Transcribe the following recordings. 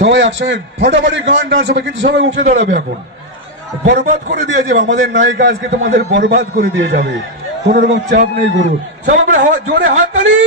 সবাই একসঙ্গে ফটাফটি গান ডান্স হবে, কিন্তু সবাই উঠে দাঁড়াবে। এখন বরবাদ করে দিয়ে যাবে আমাদের নায়িকা, আজকে তোমাদের বরবাদ করে দিয়ে যাবে, কোন রকম চাপ নেই গুরু। সবাই জোরে হাততালি।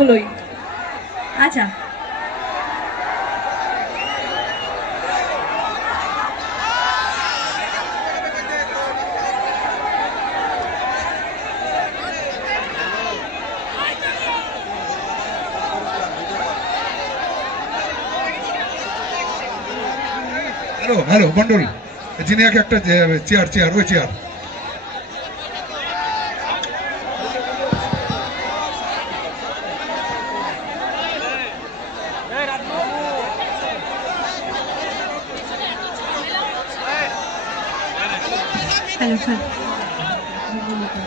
হলোই। আচ্ছা হ্যালো হ্যালো মন্ডল, জিনিয়াকে একটা চেয়ার চেয়ার ওই চেয়ার।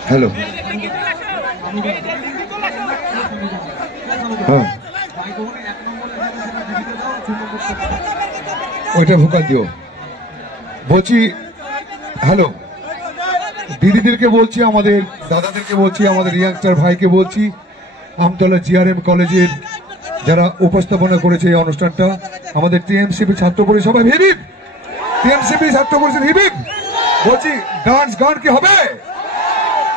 হ্যালো হ্যাঁ ওইটা ভোকাল দিও। বলছি হ্যালো দিদিদেরকে বলছি, আমাদের দাদাদেরকে বলছি, আমাদের ইয়াংস্টার ভাইকে বলছি, আমতলা জিআরএম কলেজের যারা উপস্থাপনা করেছে এই অনুষ্ঠানটা, আমাদের টিএমসিপি ছাত্র পরিষদ হিবিব, টিএমসিপি ছাত্র পরিষদ হিবিব বলছি, গান কি হবে?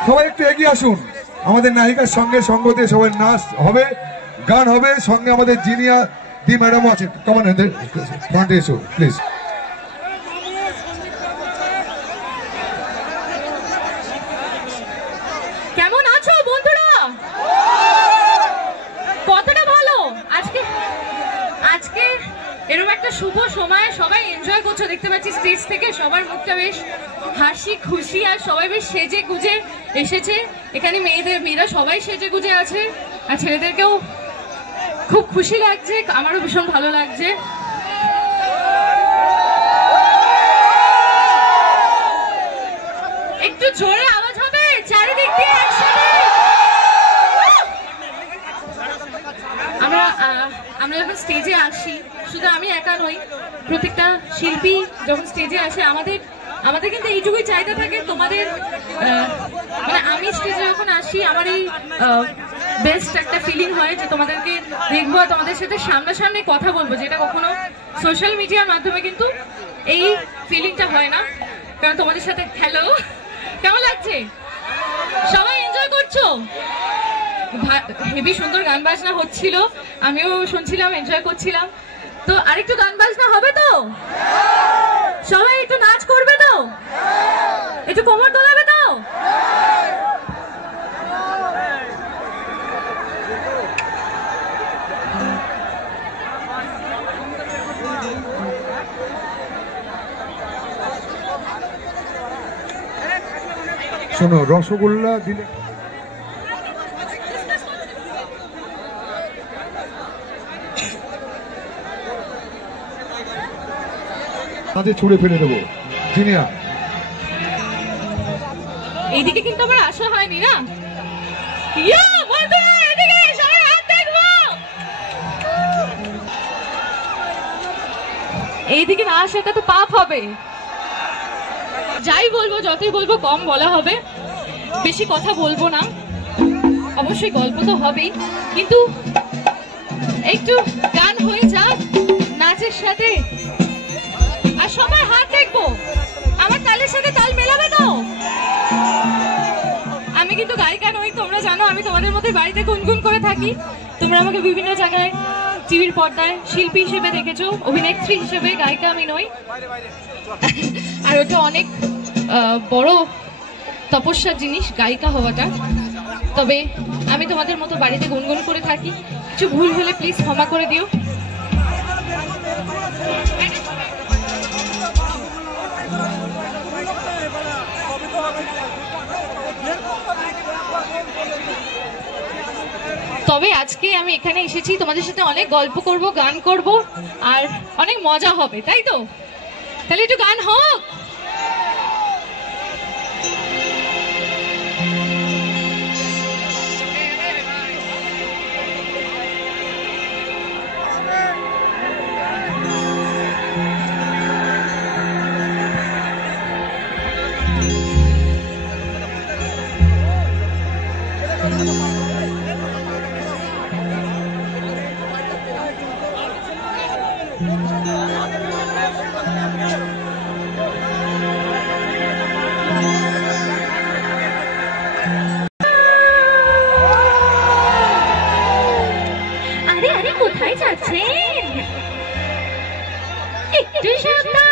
সবাই একটু এগিয়ে আসুন, আমাদের নায়িকার সঙ্গে সঙ্গ দিয়ে সবাই নাচ হবে, গান হবে, সঙ্গে আমাদের জিনিয়া দি ম্যাডামও আছে। কমান ফ্রন্টে এসো প্লিজ। কেমন আছো বন্ধুরা? কতটা ভালো আজকে এরকম একটা শুভ সময়, সবাই এনজয় করছো দেখতে পাচ্ছি স্টেজ থেকে, সবার মুখটা বেশ হাসি খুশি, আর সবাই বেশ সেজে গুজে এসেছে এখানে। মেয়েরা সবাই সেজে গুজে আছে, আর ছেলেদেরকেও খুব খুশি লাগছে, আমারও ভীষণ ভালো লাগছে। শুধু আমি একা নই, প্রত্যেকটা শিল্পী যখন স্টেজে আসে আমাদের কিন্তু এইটুকুই চাহিদা থাকে তোমাদের, মানে আমি স্টেজে যখন আসি আমার এই বেস্ট একটা ফিলিং হয় যে তোমাদেরকে দেখবো, তোমাদের সাথে সামনাসামনি কথা বলবো, যেটা কখনো সোশ্যাল মিডিয়ার মাধ্যমে কিন্তু এই ফিলিংটা হয় না। কারণ তোমাদের সাথে হ্যালো, কেমন লাগছে? সবাই এনজয় করছো? হেবি সুন্দর গান বাজনা হচ্ছিল, আমিও শুনছিলাম, এনজয় করছিলাম। তো আরেকটু গান বাজনা হবে তো? সবাই একটু নাচ করবে তো? একটু কোমর দোলাবে তো? শোনো, রসগোল্লা দিলে কাঁধে ছুঁড়ে ফেলে দেবো। জিনিয়া, এইদিকে কিন্তু আমার আশা হয়নি না। ইয়া বন্ধুরা, এদিকে সবাই হাত দেখবো। এইদিকে না আসাটা তো পাপ হবে। যাই বলবো, যতই বলবো কম বলা হবে, বেশি কথা বলবো না। অবশ্যই গল্প তো হবেই, কিন্তু একটু গান হয়ে যাক নাচের সাথে, আর সবাই হাত দেখবো। আমার তালের সাথে তাল মেলাবে তো? আমি কিন্তু গায়িকা নই, তোমরা জানো আমি তোমাদের মধ্যে বাড়িতে গুনগুন করে থাকি। তোমরা আমাকে বিভিন্ন জায়গায় টিভির পর্দায় শিল্পী হিসেবে দেখেছো, অভিনেত্রী হিসেবে, গায়িকা আমি নই। আর ওটা অনেক বড় তপস্যার জিনিস গায়িকা হওয়াটা। তবে আমি তোমাদের মতো বাড়িতে গুনগুন করে থাকি, কিছু ভুল হলে প্লিজ ক্ষমা করে দিও। তবে আজকে আমি এখানে এসেছি তোমাদের সাথে অনেক গল্প করব, গান করব, আর অনেক মজা হবে, তাই তো? তাহলে একটু গান হোক। কোথায় যাচ্ছেন? একটু সাবধান।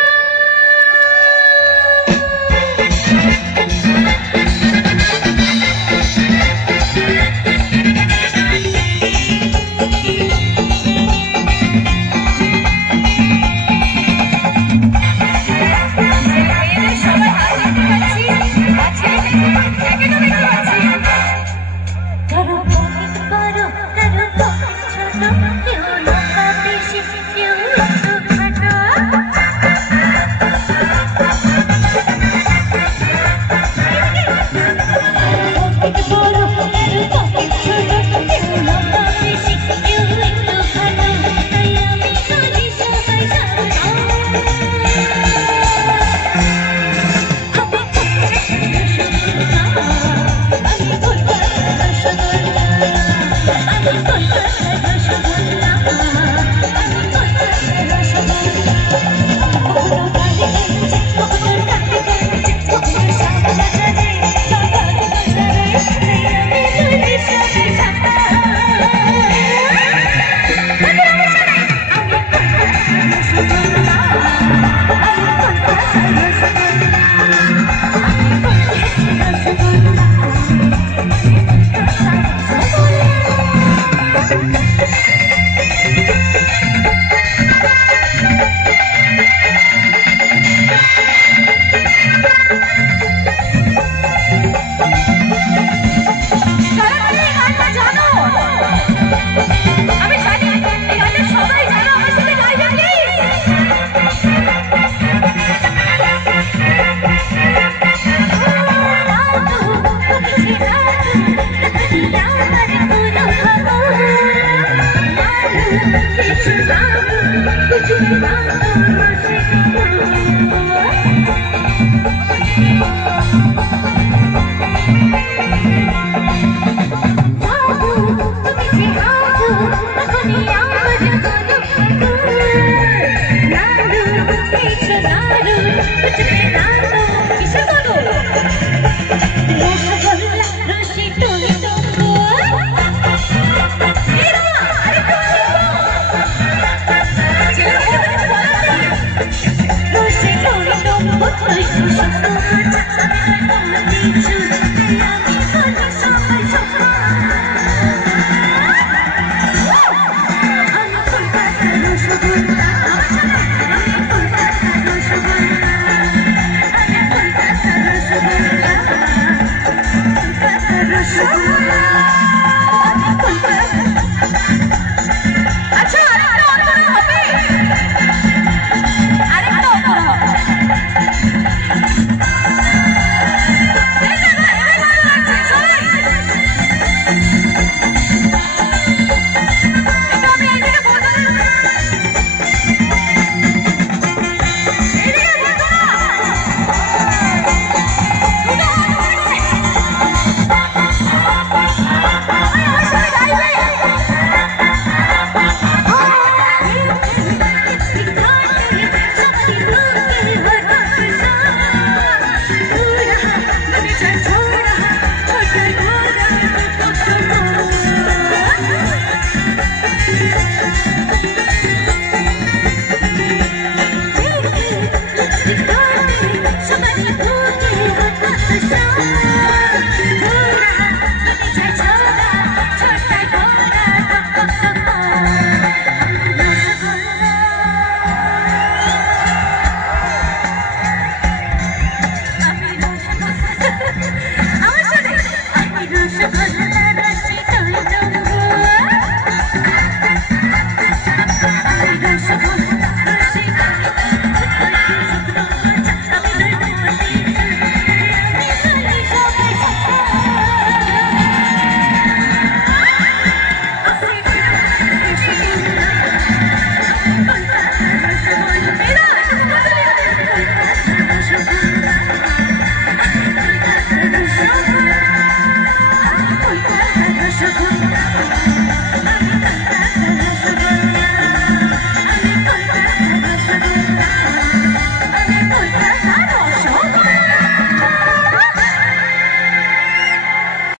চুড়ে দাঁত হাসে